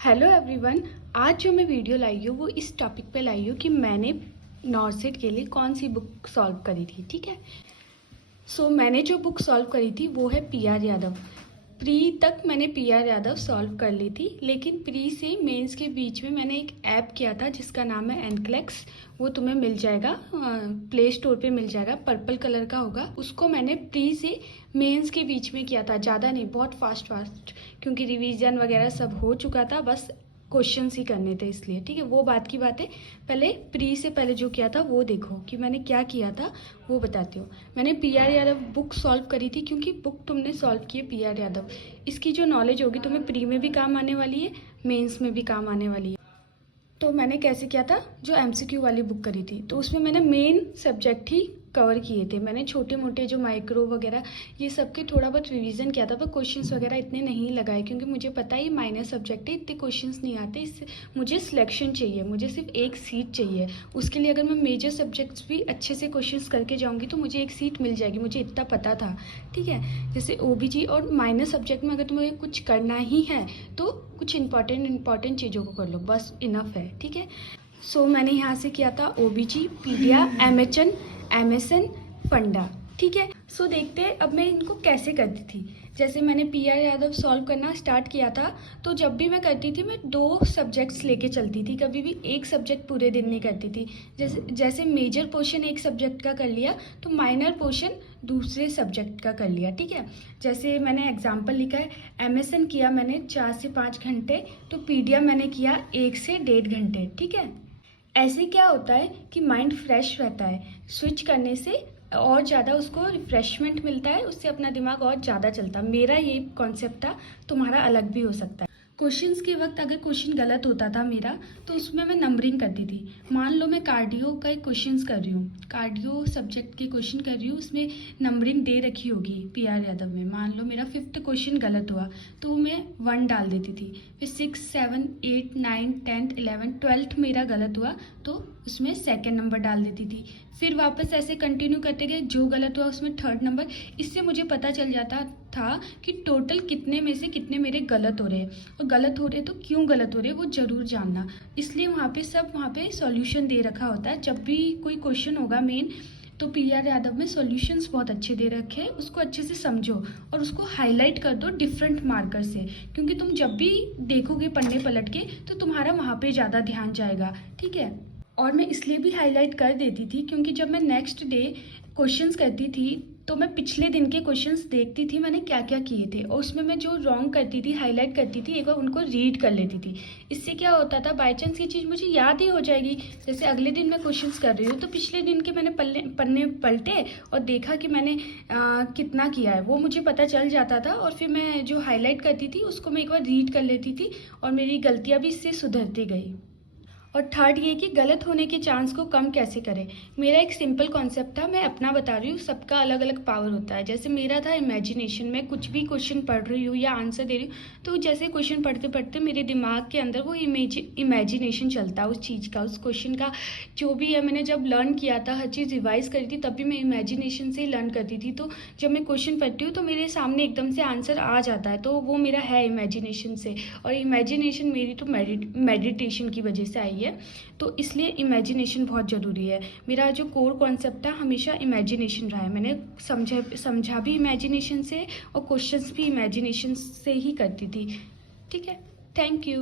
Hello everyone. आज जो मैं वीडियो लाई हूँ वो इस टॉपिक पे लाई हूँ कि मैंने नॉर्सेट के लिए कौन सी बुक सॉल्व करी थी। ठीक है, मैंने जो बुक सॉल्व करी थी वो है पीआर यादव। प्री तक मैंने पीआर यादव सॉल्व कर ली थी, लेकिन प्री से मेंस के बीच में मैंने एक ऐप किया था जिसका नाम है एनक्लेक्स। वो तुम्हें मिल जाएगा, प्ले स्टोर पे मिल जाएगा, पर्पल कलर का होगा। उसको मैंने प्री से मेंस के बीच में किया था, ज़्यादा नहीं, बहुत फास्ट क्योंकि रिवीजन वगैरह सब हो चुका था, बस क्वेश्चंस ही करने थे इसलिए। ठीक है, वो बात की बात है। पहले प्री से पहले जो किया था वो देखो कि मैंने क्या किया था, वो बताती हूँ। मैंने पीआर यादव बुक सॉल्व करी थी, क्योंकि बुक तुमने सॉल्व की है पीआर यादव, इसकी जो नॉलेज होगी तुम्हें प्री में भी काम आने वाली है, मेंस में भी काम आने वाली है। तो मैंने कैसे किया था, जो एमसीक्यू वाली बुक करी थी तो उसमें मैंने मेन सब्जेक्ट ही कवर किए थे। मैंने छोटे मोटे जो माइक्रो वगैरह ये सब के थोड़ा बहुत रिवीजन किया था, पर क्वेश्चंस वगैरह इतने नहीं लगाए, क्योंकि मुझे पता है ये माइनर सब्जेक्ट है, इतने क्वेश्चंस नहीं आते। इससे मुझे सिलेक्शन चाहिए, मुझे सिर्फ एक सीट चाहिए। उसके लिए अगर मैं मेजर सब्जेक्ट्स भी अच्छे से क्वेश्चंस करके जाऊँगी तो मुझे एक सीट मिल जाएगी, मुझे इतना पता था। ठीक है, जैसे ओबीजी और माइनर सब्जेक्ट में अगर तुम्हें कुछ करना ही है तो कुछ इंपॉर्टेंट चीज़ों को कर लो, बस इनफ है। ठीक है, मैंने यहाँ से किया था ओबीजी, पीडिया, एमएचएन, एमएसएन, फंडा। ठीक है, देखते हैं अब मैं इनको कैसे करती थी। जैसे मैंने पीआर यादव सॉल्व करना स्टार्ट किया था, तो जब भी मैं करती थी मैं 2 सब्जेक्ट्स लेके चलती थी, कभी भी एक सब्जेक्ट पूरे दिन नहीं करती थी। जैसे मेजर पोर्शन एक सब्जेक्ट का कर लिया तो माइनर पोर्शन दूसरे सब्जेक्ट का कर लिया। ठीक है, जैसे मैंने एग्जाम्पल लिखा है, एमएसएन किया मैंने 4 से 5 घंटे, तो पीडिया मैंने किया 1 से 1.5 घंटे। ठीक है, ऐसे क्या होता है कि माइंड फ्रेश रहता है, स्विच करने से और ज़्यादा उसको रिफ्रेशमेंट मिलता है, उससे अपना दिमाग और ज़्यादा चलता है। मेरा ये कॉन्सेप्ट था, तुम्हारा अलग भी हो सकता है। क्वेश्चंस के वक्त अगर क्वेश्चन गलत होता था मेरा, तो उसमें मैं नंबरिंग करती थी। मान लो मैं कार्डियो का क्वेश्चंस कर रही हूँ, कार्डियो सब्जेक्ट के क्वेश्चन कर रही हूँ, उसमें नंबरिंग दे रखी होगी पीआर यादव में। मान लो मेरा 5th क्वेश्चन गलत हुआ तो मैं 1 डाल देती थी, फिर 6, 7, 8, 9, 10, 11, 12th मेरा गलत हुआ तो उसमें 2nd नंबर डाल देती थी। फिर वापस ऐसे कंटिन्यू करते गए, जो गलत हुआ उसमें 3rd नंबर। इससे मुझे पता चल जाता था कि टोटल कितने में से कितने मेरे गलत हो रहे हैं, और गलत हो रहे तो क्यों गलत हो रहे वो ज़रूर जानना। इसलिए वहाँ पे सॉल्यूशन दे रखा होता है। जब भी कोई क्वेश्चन होगा मेन, तो पीआर यादव में सॉल्यूशंस बहुत अच्छे दे रखे हैं, उसको अच्छे से समझो और उसको हाईलाइट कर दो डिफरेंट मार्कर से, क्योंकि तुम जब भी देखोगे पन्ने पलट के तो तुम्हारा वहाँ पे ज़्यादा ध्यान जाएगा। ठीक है, और मैं इसलिए भी हाईलाइट कर देती थी क्योंकि जब मैं नेक्स्ट डे क्वेश्चंस करती थी तो मैं पिछले दिन के क्वेश्चंस देखती थी मैंने क्या क्या किए थे, और उसमें मैं जो रॉन्ग करती थी हाईलाइट करती थी, एक बार उनको रीड कर लेती थी। इससे क्या होता था, बाई चांस ये चीज़ मुझे याद ही हो जाएगी। जैसे अगले दिन मैं क्वेश्चंस कर रही हूँ तो पिछले दिन के मैंने पन्ने पलटे और देखा कि मैंने कितना किया है, वो मुझे पता चल जाता था। और फिर मैं जो हाईलाइट करती थी उसको मैं एक बार रीड कर लेती थी और मेरी गलतियाँ भी इससे सुधरती गई। और थर्ड ये कि गलत होने के चांस को कम कैसे करें। मेरा एक सिंपल कॉन्सेप्ट था, मैं अपना बता रही हूँ, सबका अलग अलग पावर होता है। जैसे मेरा था इमेजिनेशन, मैं कुछ भी क्वेश्चन पढ़ रही हूँ या आंसर दे रही हूँ तो जैसे क्वेश्चन पढ़ते पढ़ते मेरे दिमाग के अंदर वो इमेजिनेशन चलता है उस चीज़ का, उस क्वेश्चन का जो भी है। मैंने जब लर्न किया था, हर चीज़ रिवाइज करी थी, तब भी मैं इमेजिनेशन से ही लर्न करती थी। तो जब मैं क्वेश्चन पढ़ती हूँ तो मेरे सामने एकदम से आंसर आ जाता है, तो वो मेरा है इमेजिनेशन से। और इमेजिनेशन मेरी तो मेडिटेशन की वजह से आई है, तो इसलिए इमेजिनेशन बहुत ज़रूरी है। मेरा जो कोर कॉन्सेप्ट था हमेशा इमेजिनेशन रहा है। मैंने समझा भी इमेजिनेशन से और क्वेश्चंस भी इमेजिनेशन से ही करती थी। ठीक है, थैंक यू।